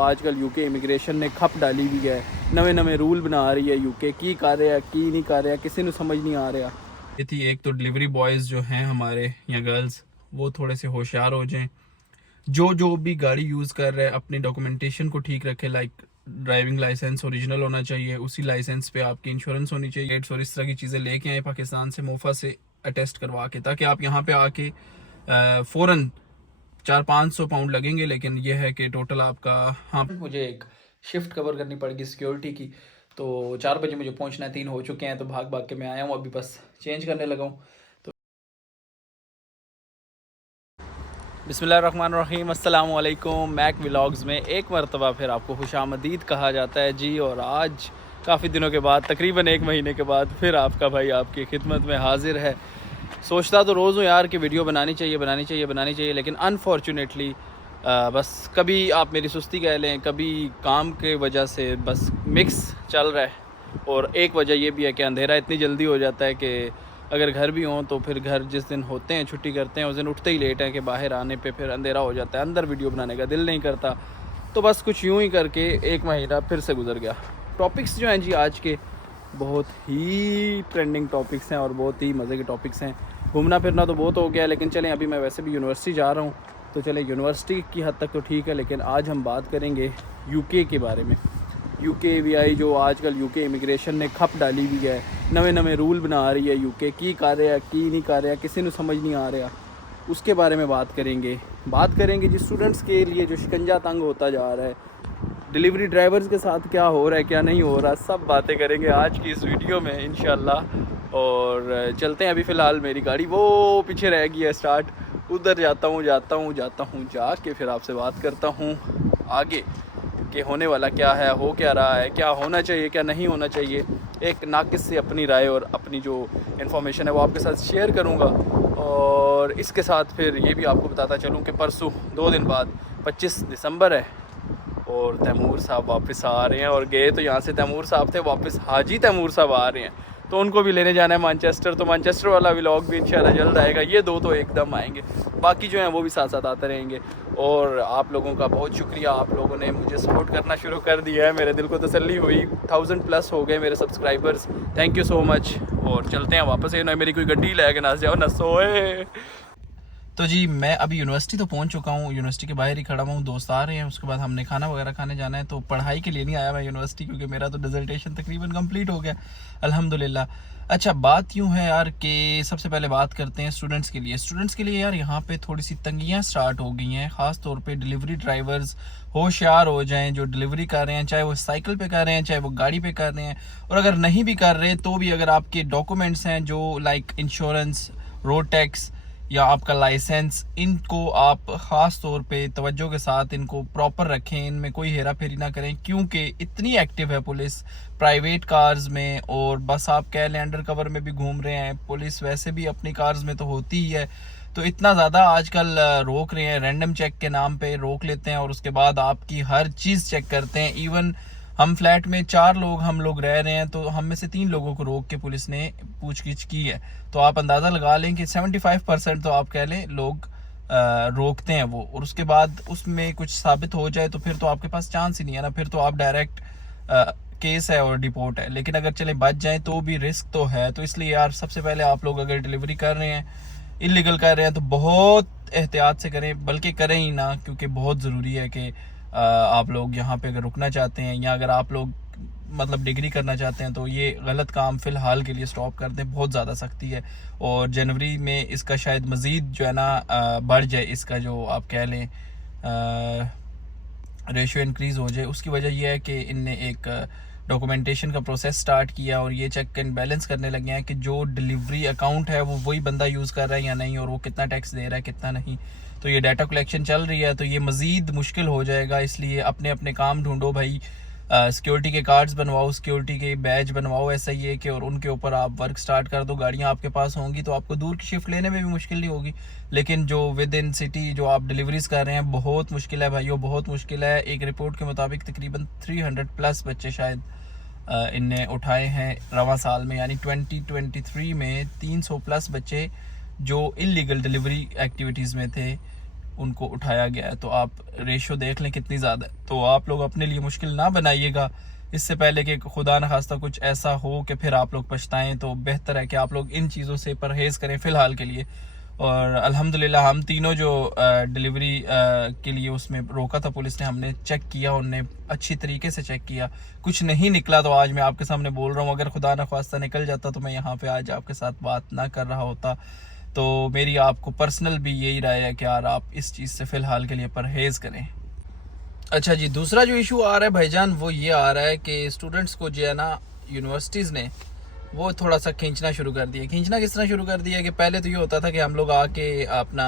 आजकल UK immigration ने खप डाली भी है, नवे नवे रूल बना रही है यूके की कर रहा की नहीं कर रहा, किसी को समझ नहीं आ रहा। ये थी एक तो डिलीवरी बॉयज़ जो हैं हमारे या गर्ल्स, वो थोड़े से होशियार हो जाएं। जो भी गाड़ी यूज़ कर रहे हैं अपनी डॉक्यूमेंटेशन को ठीक रखे, लाइक ड्राइविंग लाइसेंस ओरिजिनल होना चाहिए, उसी लाइसेंस पे आपकी इंश्योरेंस होनी चाहिए और इस तरह की चीज़ें लेके आए पाकिस्तान से मोफा से अटेस्ट करवा के, ताकि आप यहाँ पे आके फ़ौरन 400-500 पाउंड लगेंगे, लेकिन ये है कि टोटल आपका, हाँ मुझे एक शिफ्ट कवर करनी पड़ेगी सिक्योरिटी की, तो 4 बजे मुझे पहुंचना है, 3 हो चुके हैं, तो भाग भाग के मैं आया हूँ, अभी बस चेंज करने लगा हूँ। तो बिस्मिल्लाहिर्रहमानिर्रहीम, अस्सलाम वालेकुम। मैक व्लॉग्स में एक मरतबा फिर आपको खुशामदीद कहा जाता है जी। और आज काफ़ी दिनों के बाद, तकरीबन 1 महीने के बाद फिर आपका भाई आपकी खिदमत में हाजिर है। सोचता तो रोज़ हूँ यार कि वीडियो बनानी चाहिए, लेकिन अनफॉर्चुनेटली बस कभी आप मेरी सुस्ती कह लें, कभी काम के वजह से बस मिक्स चल रहा है। और एक वजह ये भी है कि अंधेरा इतनी जल्दी हो जाता है कि अगर घर भी हों तो फिर घर जिस दिन होते हैं, छुट्टी करते हैं, उस दिन उठते ही लेट है कि बाहर आने पे फिर अंधेरा हो जाता है, अंदर वीडियो बनाने का दिल नहीं करता। तो बस कुछ यूँ ही करके 1 महीना फिर से गुजर गया। टॉपिक्स जो हैं जी आज के बहुत ही ट्रेंडिंग टॉपिक्स हैं और बहुत ही मज़े के टॉपिक्स हैं। घूमना फिरना तो बहुत हो गया, लेकिन चलें अभी मैं वैसे भी यूनिवर्सिटी जा रहा हूँ, तो चलें यूनिवर्सिटी की हद तक तो ठीक है, लेकिन आज हम बात करेंगे यूके के बारे में। यूके वीआई जो आजकल यूके इमिग्रेशन ने खप डाली भी है, नवे नवे रूल बना रही है यूके की कर रहा की नहीं कर रहा, किसी को समझ नहीं आ रहा, उसके बारे में बात करेंगे जी। स्टूडेंट्स के लिए जो शिकंजा तंग होता जा रहा है, डिलीवरी ड्राइवर्स के साथ क्या हो रहा है क्या नहीं हो रहा, सब बातें करेंगे आज की इस वीडियो में इंशाल्लाह। और चलते हैं, अभी फ़िलहाल मेरी गाड़ी वो पीछे रह गई है स्टार्ट, उधर जाता हूँ जाके फिर आपसे बात करता हूँ आगे कि होने वाला क्या है, हो क्या रहा है, क्या होना चाहिए क्या नहीं होना चाहिए। एक नाकिस से अपनी राय और अपनी जो इन्फॉर्मेशन है वो आपके साथ शेयर करूँगा। और इसके साथ फिर ये भी आपको बताता चलूँ कि परसों 2 दिन बाद 25 दिसंबर है और तैमूर साहब वापस आ रहे हैं। और गए तो यहाँ से तैमूर साहब थे, वापस हाजी तैमूर साहब आ रहे हैं, तो उनको भी लेने जाना है मैनचेस्टर। तो मैनचेस्टर वाला व्लॉग भी इंशाल्लाह जल्द आएगा। ये 2 तो एकदम आएंगे, बाकी जो हैं वो भी साथ साथ आते रहेंगे। और आप लोगों का बहुत शुक्रिया, आप लोगों ने मुझे सपोर्ट करना शुरू कर दिया है, मेरे दिल को तसल्ली हुई। 1000+ हो गए मेरे subscribers, thank you so much. और चलते हैं वापस, ये ना मेरी कोई गड्डी लेके ना जाओ ना सोए। तो जी मैं अभी यूनिवर्सिटी तो पहुंच चुका हूँ, यूनिवर्सिटी के बाहर ही खड़ा हूँ, दोस्त आ रहे हैं, उसके बाद हमने खाना वगैरह खाने जाना है। तो पढ़ाई के लिए नहीं आया मैं यूनिवर्सिटी, क्योंकि मेरा तो डिसर्टेशन तकरीबन कंप्लीट हो गया अल्हम्दुलिल्लाह। अच्छा, बात यूँ है यार कि सबसे पहले बात करते हैं स्टूडेंट्स के लिए यार यहाँ पे थोड़ी सी तंगियाँ स्टार्ट हो गई हैं, ख़ास तौर पे डिलीवरी ड्राइवर्स होशियार हो जाएं, जो डिलीवरी कर रहे हैं, चाहे वो साइकिल पे कर रहे हैं, चाहे वो गाड़ी पे कर रहे हैं। और अगर नहीं भी कर रहे तो भी अगर आपके डॉक्यूमेंट्स हैं जो लाइक इंश्योरेंस, रोड टैक्स या आपका लाइसेंस, इनको आप ख़ास तौर पे तवज्जो के साथ इनको प्रॉपर रखें, इनमें कोई हेरा फेरी ना करें, क्योंकि इतनी एक्टिव है पुलिस प्राइवेट कार्स में, और बस आप कह लें अंडर कवर में भी घूम रहे हैं पुलिस, वैसे भी अपनी कार्स में तो होती ही है। तो इतना ज़्यादा आजकल रोक रहे हैं, रैंडम चेक के नाम पे रोक लेते हैं और उसके बाद आपकी हर चीज़ चेक करते हैं। इवन हम फ्लैट में 4 लोग हम लोग रह रहे हैं, तो हम में से 3 लोगों को रोक के पुलिस ने पूछगिछ की है। तो आप अंदाज़ा लगा लें कि 75% तो आप कह लें लोग रोकते हैं वो, और उसके बाद उसमें कुछ साबित हो जाए तो फिर तो आपके पास चांस ही नहीं है ना, फिर तो आप डायरेक्ट केस है और डिपोर्ट है। लेकिन अगर चले बच जाएं तो भी रिस्क तो है। तो इसलिए यार सबसे पहले आप लोग अगर डिलीवरी कर रहे हैं, इलीगल कर रहे हैं, तो बहुत एहतियात से करें, बल्कि करें ही ना, क्योंकि बहुत ज़रूरी है कि आप लोग यहाँ पे अगर रुकना चाहते हैं या अगर आप लोग मतलब डिग्री करना चाहते हैं तो ये गलत काम फ़िलहाल के लिए स्टॉप कर दें। बहुत ज़्यादा सख्ती है और जनवरी में इसका शायद मज़ीद जो है ना बढ़ जाए, इसका जो आप कह लें रेशियो इंक्रीज़ हो जाए। उसकी वजह यह है कि इनने एक डॉक्यूमेंटेशन का प्रोसेस स्टार्ट किया और ये चेक एंड बैलेंस करने लगे हैं कि जो डिलीवरी अकाउंट है वो वही बंदा यूज़ कर रहा है या नहीं, और वो कितना टैक्स दे रहा है कितना नहीं। तो ये डाटा कलेक्शन चल रही है, तो ये मज़ीद मुश्किल हो जाएगा। इसलिए अपने अपने काम ढूंढो भाई, सिक्योरिटी के कार्ड्स बनवाओ, सिक्योरिटी के बैज बनवाओ ऐसा ही है कि, और उनके ऊपर आप वर्क स्टार्ट कर दो। गाड़ियाँ आपके पास होंगी तो आपको दूर की शिफ्ट लेने में भी मुश्किल नहीं होगी, लेकिन जो विद इन सिटी जो आप डिलीवरीज़ कर रहे हैं बहुत मुश्किल है भाइयों, बहुत मुश्किल है। एक रिपोर्ट के मुताबिक तकरीबन 300+ बच्चे शायद इनने उठाए हैं रवां साल में, यानी 2023 में 300+ बच्चे जो इलीगल डिलीवरी एक्टिविटीज़ में थे उनको उठाया गया है। तो आप रेशो देख लें कितनी ज़्यादा है। तो आप लोग अपने लिए मुश्किल ना बनाइएगा, इससे पहले कि खुदा न खास्ता कुछ ऐसा हो कि फिर आप लोग पछताएं। तो बेहतर है कि आप लोग इन चीज़ों से परहेज़ करें फ़िलहाल के लिए। और अल्हम्दुलिल्लाह हम तीनों जो डिलीवरी के लिए उसमें रोका था पुलिस ने, हमने चेक किया, उनने अच्छी तरीके से चेक किया, कुछ नहीं निकला। तो आज मैं आपके सामने बोल रहा हूँ, अगर खुदा न ख्वास्ता निकल जाता तो मैं यहाँ पे आज आपके साथ बात ना कर रहा होता। तो मेरी आपको पर्सनल भी यही राय है कि यार आप इस चीज़ से फ़िलहाल के लिए परहेज़ करें। अच्छा जी, दूसरा जो इशू आ रहा है भाईजान वो ये आ रहा है कि स्टूडेंट्स को जो है ना यूनिवर्सिटीज़ ने वो थोड़ा सा खींचना शुरू कर दिया। खींचना किस तरह शुरू कर दिया कि पहले तो ये होता था कि हम लोग आके अपना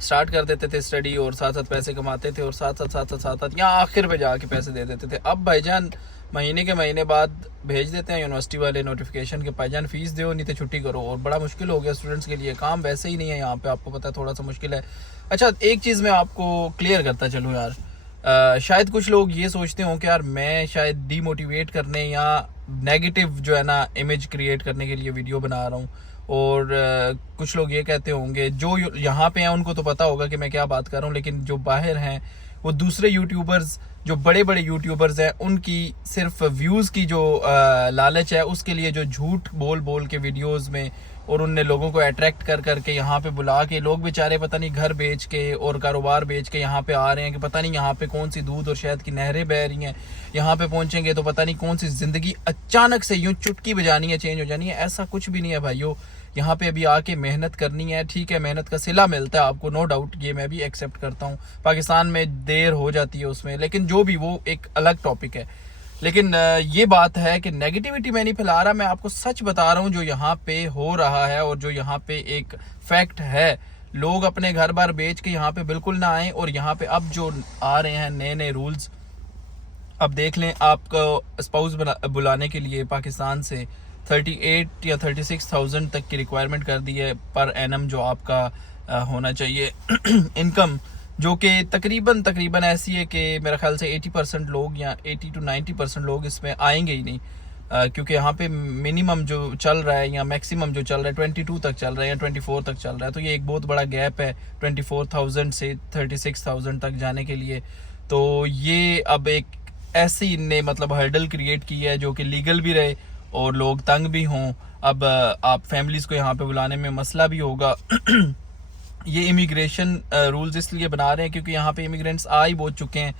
स्टार्ट कर देते थे स्टडी और साथ साथ पैसे कमाते थे और साथ या आखिर पे जाके पैसे दे देते थे। अब भाईजान महीने के महीने बाद भेज देते हैं यूनिवर्सिटी वाले नोटिफिकेशन के भाईजान फ़ीस दो नहीं तो छुट्टी करो। और बड़ा मुश्किल हो गया स्टूडेंट्स के लिए, काम वैसे ही नहीं है यहाँ पे, आपको पता है थोड़ा सा मुश्किल है। अच्छा, एक चीज़ मैं आपको क्लियर करता चलूँ यार, शायद कुछ लोग ये सोचते हों कि यार मैं शायद डीमोटिवेट करने या नेगेटिव जो है ना इमेज क्रिएट करने के लिए वीडियो बना रहा हूँ। और कुछ लोग ये कहते होंगे, जो यहाँ पे हैं उनको तो पता होगा कि मैं क्या बात कर रहा हूँ, लेकिन जो बाहर हैं वो दूसरे यूट्यूबर्स, जो बड़े बड़े यूट्यूबर्स हैं, उनकी सिर्फ व्यूज़ की जो लालच है उसके लिए जो झूठ बोल बोल के वीडियोस में और उनने लोगों को अट्रैक्ट कर करके यहाँ पे बुला के, लोग बेचारे पता नहीं घर बेच के और कारोबार बेच के यहाँ पे आ रहे हैं कि पता नहीं यहाँ पे कौन सी दूध और शहद की नहरें बह रही हैं, यहाँ पे पहुँचेंगे तो पता नहीं कौन सी ज़िंदगी अचानक से यूँ चुटकी बजानी है, चेंज हो जानी है। ऐसा कुछ भी नहीं है भाइयों। यहाँ पे अभी आके मेहनत करनी है, ठीक है, मेहनत का सिला मिलता है आपको, नो डाउट, ये मैं भी एक्सेप्ट करता हूँ। पाकिस्तान में देर हो जाती है उसमें, लेकिन जो भी, वो एक अलग टॉपिक है। लेकिन ये बात है कि नेगेटिविटी मैं नहीं फैला रहा, मैं आपको सच बता रहा हूँ जो यहाँ पे हो रहा है और जो यहाँ पे एक फैक्ट है। लोग अपने घर बार बेच के यहाँ पे बिल्कुल ना आए। और यहाँ पे अब जो आ रहे हैं नए नए रूल्स, अब देख लें, आपको स्पाउस बुलाने के लिए पाकिस्तान से 38 या 36,000 तक की रिक्वायरमेंट कर दी है पर एनम, जो आपका होना चाहिए इनकम, जो कि तकरीबन ऐसी है कि मेरा ख्याल से 80% लोग या 80 to 90% लोग इसमें आएंगे ही नहीं। क्योंकि यहाँ पे मिनिमम जो चल रहा है या मैक्सिमम जो चल रहा है 22 तक चल रहा है या 24 तक चल रहा है। तो ये एक बहुत बड़ा गैप है 24,000 से 36,000 तक जाने के लिए। तो ये अब एक ऐसी ने मतलब हर्डल क्रिएट की है जो कि लीगल भी रहे और लोग तंग भी हों। अब आप फैमिलीज़ को यहाँ पे बुलाने में मसला भी होगा। ये इमिग्रेशन रूल्स इसलिए बना रहे हैं क्योंकि यहाँ पे इमिग्रेंट्स आ ही बहुत चुके हैं,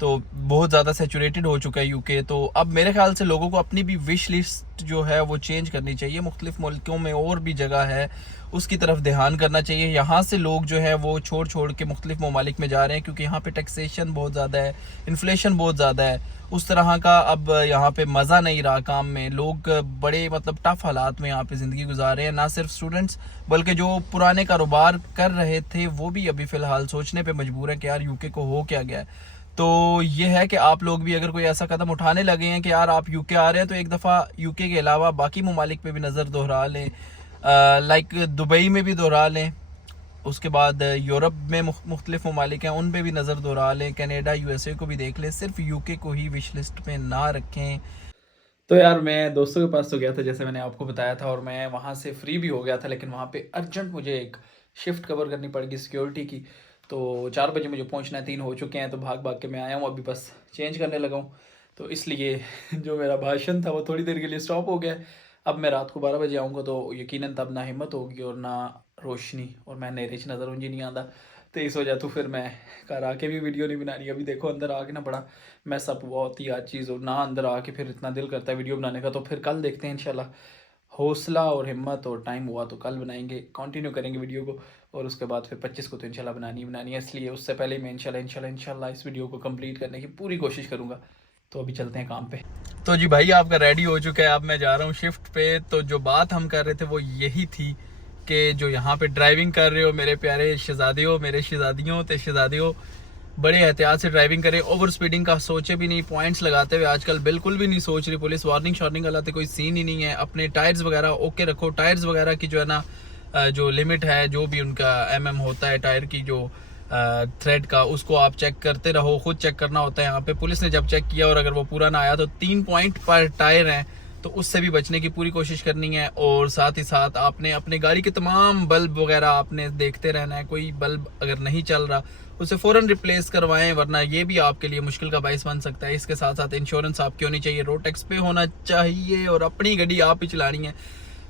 तो बहुत ज़्यादा सैचुरेटेड हो चुका है यूके। तो अब मेरे ख्याल से लोगों को अपनी भी विश लिस्ट जो है वो चेंज करनी चाहिए। मुख्तलिफ मुल्कों में और भी जगह है, उसकी तरफ ध्यान करना चाहिए। यहाँ से लोग जो है वो छोड़ के मुख्तलिफ ममालिक में जा रहे हैं क्योंकि यहाँ पे टैक्सेशन बहुत ज़्यादा है, इन्फ्लेशन बहुत ज़्यादा है, उस तरह का अब यहाँ पे मज़ा नहीं रहा काम में। लोग बड़े मतलब टफ हालात में यहाँ पे ज़िंदगी गुजार रहे हैं, ना सिर्फ स्टूडेंट्स बल्कि जो पुराने कारोबार कर रहे थे वो भी अभी फ़िलहाल सोचने पे मजबूर हैं कि यार यूके को हो क्या गया है। तो ये है कि आप लोग भी अगर कोई ऐसा कदम उठाने लगे हैं कि यार आप यूके आ रहे हैं तो एक दफ़ा यूके के अलावा बाकी ममालिक पे भी नज़र दोहरा लें, लाइक दुबई में भी दोहरा लें, उसके बाद यूरोप में मुख्तलिफ ममालिक हैं उन पे भी नज़र दोहरा लें, कनाडा यूएसए को भी देख लें, सिर्फ यूके को ही विश लिस्ट में ना रखें। तो यार मैं दोस्तों के पास तो गया था जैसे मैंने आपको बताया था और मैं वहाँ से फ्री भी हो गया था, लेकिन वहाँ पे अर्जेंट मुझे एक शिफ्ट कवर करनी पड़ेगी सिक्योरिटी की। तो 4 बजे मुझे पहुँचना है, 3 हो चुके हैं, तो भाग के मैं आया हूँ, अभी बस चेंज करने लगा हूँ। तो इसलिए जो मेरा भाषण था वो थोड़ी देर के लिए स्टॉप हो गया। अब मैं रात को 12 बजे आऊँगा तो यकीनन तब ना हिम्मत होगी और ना रोशनी, और मैं नेरे च नज़र उंजी नहीं आता। तो इस वजह तो फिर मैं घर आके भी वीडियो नहीं बना रही। अभी देखो अंदर आके ना बड़ा मैस अप बहुत ही याद चीज़, और ना अंदर आके फिर इतना दिल करता है वीडियो बनाने का। तो फिर कल देखते हैं इंशाल्लाह, हौसला और हिम्मत और टाइम हुआ तो कल बनाएंगे, कंटिन्यू करेंगे वीडियो को। और उसके बाद फिर 25 को तो इंशाल्लाह बनानी है, इसलिए उससे पहले मैं इंशाल्लाह इस वीडियो को कंप्लीट करने की पूरी कोशिश करूँगा। तो अभी चलते हैं काम पे। तो जी भाई आपका रेडी हो चुका है, अब मैं जा रहा हूँ शिफ्ट पे। तो जो बात हम कर रहे थे वो यही थी कि जो यहाँ पे ड्राइविंग कर रहे हो मेरे प्यारे शहजादियों, मेरे शहजादियों ते शहजादियों, बड़े एहतियात से ड्राइविंग करें। ओवर स्पीडिंग का सोचे भी नहीं, पॉइंट्स लगाते हुए आजकल बिल्कुल भी नहीं सोच रही पुलिस, वार्निंग शॉर्निंग वाला तो कोई सीन ही नहीं है। अपने टायर्स वगैरह ओके रखो, टायर्स वगैरह की जो है ना जो लिमिट है, जो भी उनका एमएम होता है टायर की जो थ्रेड का, उसको आप चेक करते रहो, खुद चेक करना होता है। यहाँ पे पुलिस ने जब चेक किया और अगर वो पूरा ना आया तो 3 पॉइंट पर टायर हैं तो उससे भी बचने की पूरी कोशिश करनी है। और साथ ही साथ आपने अपने गाड़ी के तमाम बल्ब वगैरह आपने देखते रहना है। कोई बल्ब अगर नहीं चल रहा उसे फ़ौरन रिप्लेस करवाएं, वरना ये भी आपके लिए मुश्किल का बायस बन सकता है। इसके साथ साथ इंश्योरेंस आपकी होनी चाहिए, रोड टैक्स पे होना चाहिए, और अपनी गाड़ी आप ही चलानी है।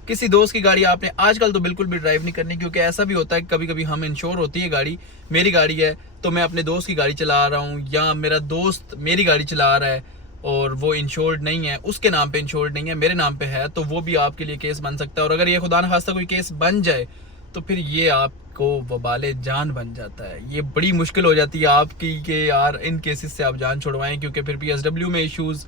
किसी दोस्त की गाड़ी आपने आजकल तो बिल्कुल भी ड्राइव नहीं करनी, क्योंकि ऐसा भी होता है कभी कभी हम इंश्योर होती है गाड़ी, मेरी गाड़ी है तो मैं अपने दोस्त की गाड़ी चला रहा हूँ, या मेरा दोस्त मेरी गाड़ी चला रहा है और वो इंश्योर्ड नहीं है, उसके नाम पे इंश्योर्ड नहीं है, मेरे नाम पे है, तो वो भी आपके लिए केस बन सकता है। और अगर ये खुदा न खास्ता कोई केस बन जाए तो फिर ये आपको वबाले जान बन जाता है। ये बड़ी मुश्किल हो जाती है आपकी कि यार इन केसेस से आप जान छुड़वाएं, क्योंकि फिर PSW में इश्यूज़,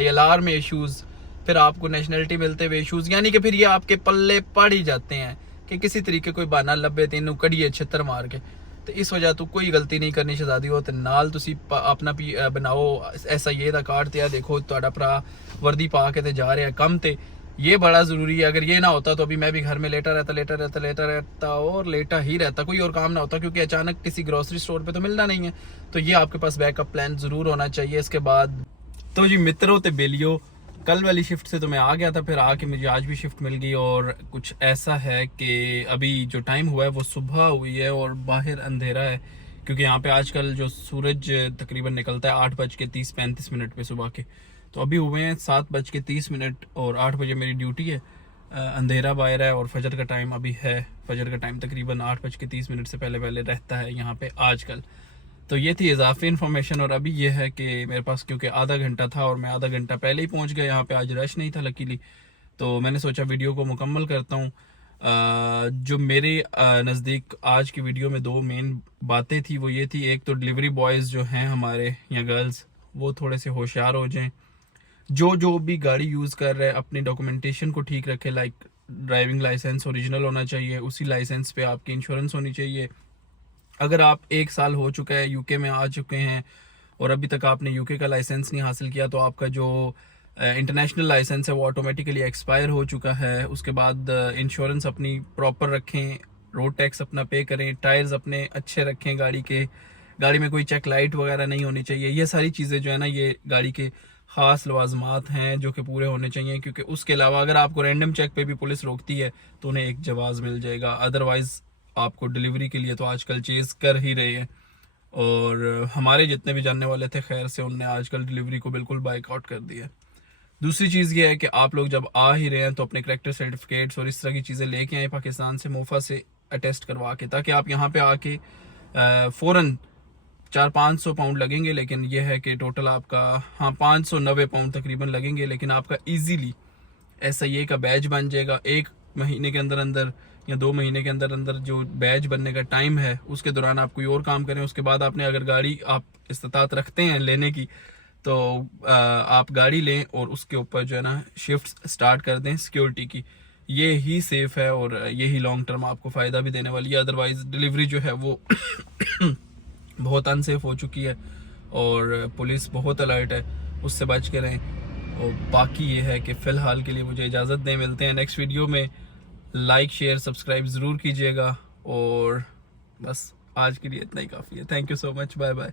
ILR में इश्यूज़, फिर आपको नेशनलिटी मिलते हुए इश्यूज़, यानी कि फिर ये आपके पल्ले पड़ ही जाते हैं कि किसी तरीके कोई बहाना लब्बे तेनू कड़िए छितर मार के। तो इस वजह तो कोई गलती नहीं करनी शहजादी हो तो नाल तुसी अपना बनाओ SIA दा कार्ड ते देखो तुहाडा भरा वर्दी पा के ते जा रहा है कम ते, ये बड़ा ज़रूरी है। अगर ये ना होता तो अभी मैं भी घर में लेटा रहता और लेटा ही रहता, कोई और काम ना होता, क्योंकि अचानक किसी ग्रोसरी स्टोर पे तो मिलना नहीं है। तो ये आपके पास बैकअप प्लान ज़रूर होना चाहिए। इसके बाद तो जी मित्रों ते बेलियो, कल वाली शिफ्ट से तो मैं आ गया था, फिर आके मुझे आज भी शिफ्ट मिल गई। और कुछ ऐसा है कि अभी जो टाइम हुआ है वो सुबह हुई है और बाहर अंधेरा है, क्योंकि यहाँ पे आजकल जो सूरज तकरीबन निकलता है 8:35 पे सुबह के, तो अभी हुए हैं 7:30 और 8 बजे मेरी ड्यूटी है। अंधेरा बाहर है और फजर का टाइम अभी है। फजर का टाइम तकरीबन 8:30 से पहले पहले रहता है यहाँ पे आजकल। तो ये थी इजाफी इन्फॉर्मेशन। और अभी ये है कि मेरे पास क्योंकि आधा घंटा था और मैं आधा घंटा पहले ही पहुंच गया यहाँ पे, आज रश नहीं था लकीली, तो मैंने सोचा वीडियो को मुकम्मल करता हूँ। जो मेरे नज़दीक आज की वीडियो में 2 मेन बातें थी, वो ये थी, एक तो डिलीवरी बॉयज़ जो हैं हमारे या गर्ल्स, वो थोड़े से होशियार हो जाएं, जो भी गाड़ी यूज़ कर रहे हैं अपनी डॉक्यूमेंटेशन को ठीक रखे। लाइक ड्राइविंग लाइसेंस ओरिजिनल होना चाहिए, उसी लाइसेंस पे आपकी इंश्योरेंस होनी चाहिए। अगर आप 1 साल हो चुका है यूके में आ चुके हैं और अभी तक आपने यूके का लाइसेंस नहीं हासिल किया, तो आपका जो इंटरनेशनल लाइसेंस है वो ऑटोमेटिकली एक्सपायर हो चुका है। उसके बाद इंश्योरेंस अपनी प्रॉपर रखें, रोड टैक्स अपना पे करें, टायर्स अपने अच्छे रखें गाड़ी के, गाड़ी में कोई चेक लाइट वगैरह नहीं होनी चाहिए। ये सारी चीज़ें जो है ना, ये गाड़ी के ख़ास लवाजमात हैं जो कि पूरे होने चाहिए, क्योंकि उसके अलावा अगर आपको रैंडम चेक पे भी पुलिस रोकती है तो उन्हें एक जवाज़ मिल जाएगा। अदरवाइज़ आपको डिलीवरी के लिए तो आजकल चेज़ कर ही रहे हैं, और हमारे जितने भी जानने वाले थे खैर से उनने आजकल डिलीवरी को बिल्कुल बाइकआउट कर दिया। दूसरी चीज़ ये है कि आप लोग जब आ ही रहे हैं तो अपने करेक्टर सर्टिफिकेट्स और इस तरह की चीज़ें लेके आए पाकिस्तान से, मोफा से अटेस्ट करवा के, ताकि आप यहाँ पे आके फ़ौरन 400-500 पाउंड लगेंगे, लेकिन यह है कि टोटल आपका 590 पाउंड तकरीबन लगेंगे, लेकिन आपका ईजीली SIA का बैज बन जाएगा। 1 महीने के अंदर अंदर या 2 महीने के अंदर अंदर जो बैज बनने का टाइम है, उसके दौरान आप कोई और काम करें। उसके बाद आपने अगर गाड़ी आप इस्तात रखते हैं लेने की, तो आप गाड़ी लें और उसके ऊपर जो है ना शिफ्ट स्टार्ट कर दें सिक्योरिटी की। ये ही सेफ है और यही लॉन्ग टर्म आपको फ़ायदा भी देने वाली है। अदरवाइज़ डिलीवरी जो है वो बहुत अनसेफ हो चुकी है और पुलिस बहुत अलर्ट है, उससे बच के रहें। और बाकी ये है कि फ़िलहाल के लिए मुझे इजाज़त दें, मिलते हैं नेक्स्ट वीडियो में। लाइक शेयर सब्सक्राइब ज़रूर कीजिएगा, और बस आज के लिए इतना ही काफ़ी है। Thank you so much, bye bye.